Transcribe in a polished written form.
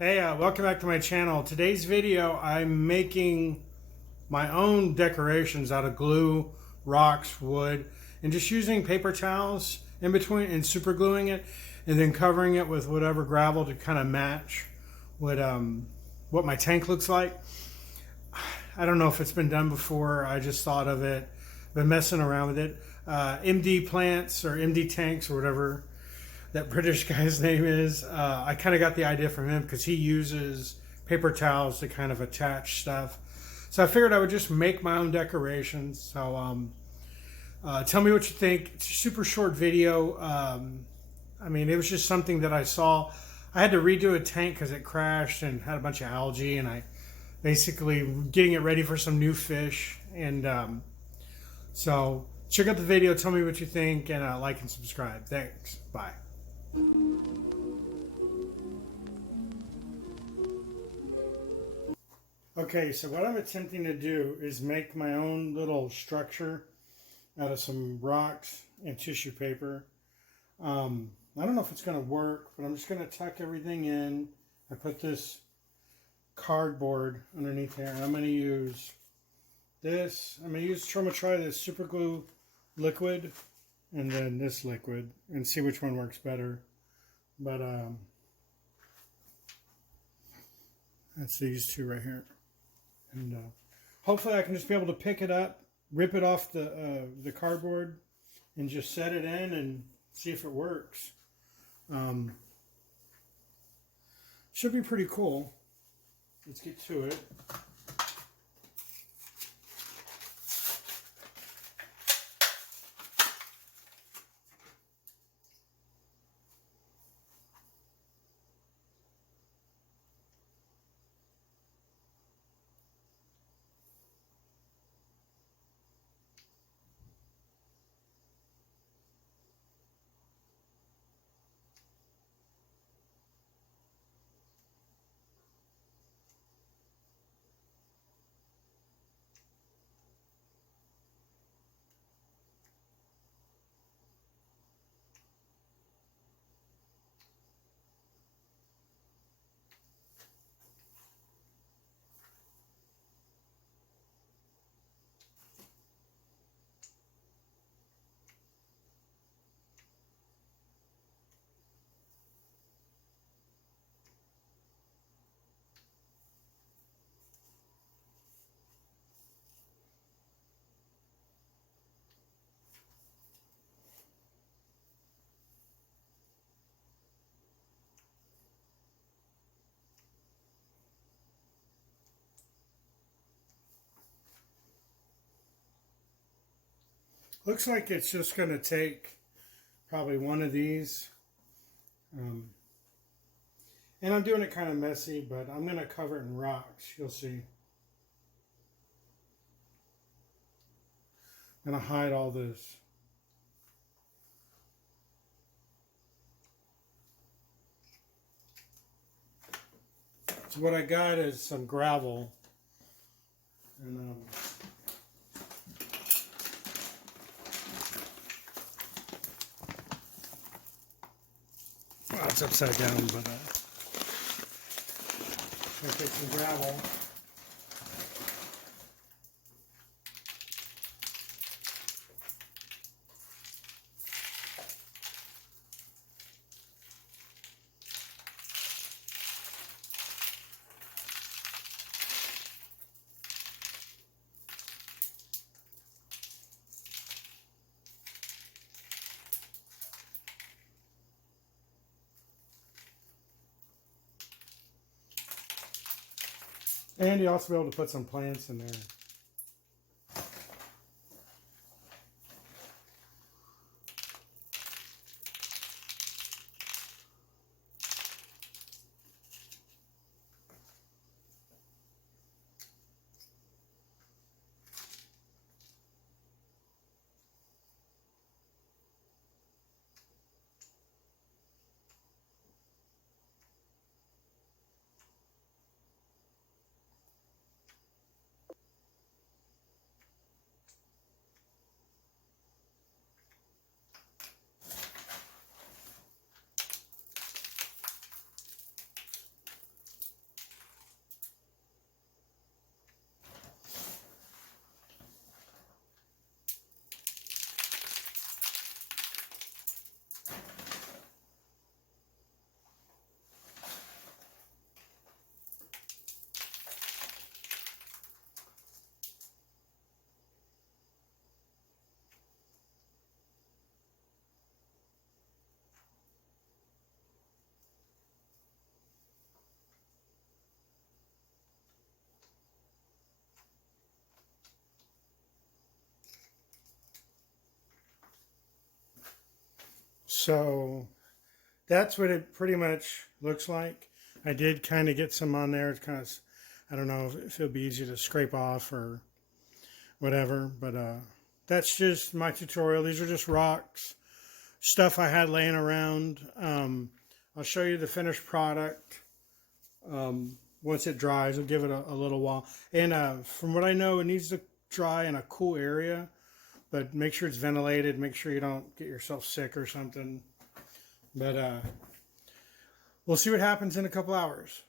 Hey, welcome back to my channel. Today's video, I'm making my own decorations out of glue, rocks, wood, and just using paper towels in between and super gluing it, and then covering it with whatever gravel to kind of match what my tank looks like. I don't know if it's been done before. I just thought of it, been messing around with it. MD plants or MD tanks or whatever that British guy's name is. I kind of got the idea from him because he uses paper towels to kind of attach stuff. So I figured I would just make my own decorations. So tell me what you think. It's a super short video. I mean, it was just something that I saw. I had to redo a tank because it crashed and had a bunch of algae, and I basically getting it ready for some new fish. And so check out the video. Tell me what you think, and like and subscribe. Thanks. Bye. Okay, so what I'm attempting to do is make my own little structure out of some rocks and tissue paper. I don't know if it's going to work, but I'm just going to tuck everything in. I put this cardboard underneath here, and I'm going to use this. I'm going to try this super glue liquid and then this liquid and see which one works better. But that's these two right here. And hopefully I can just be able to pick it up, rip it off the cardboard, and just set it in and see if it works. Should be pretty cool. Let's get to it. Looks like it's just going to take probably one of these. And I'm doing it kind of messy, but I'm going to cover it in rocks. You'll see. I'm going to hide all this. So what I got is some gravel. And well, it's upside down, but I'm going to take some gravel. And you also be able to put some plants in there. So that's what it pretty much looks like. I did kind of get some on there. It's kind of, I don't know if it'll be easy to scrape off or whatever, but that's just my tutorial. These are just rocks, stuff I had laying around. I'll show you the finished product once it dries. I'll give it a little while. And from what I know, it needs to dry in a cool area, but make sure it's ventilated. Make sure you don't get yourself sick or something. But we'll see what happens in a couple hours.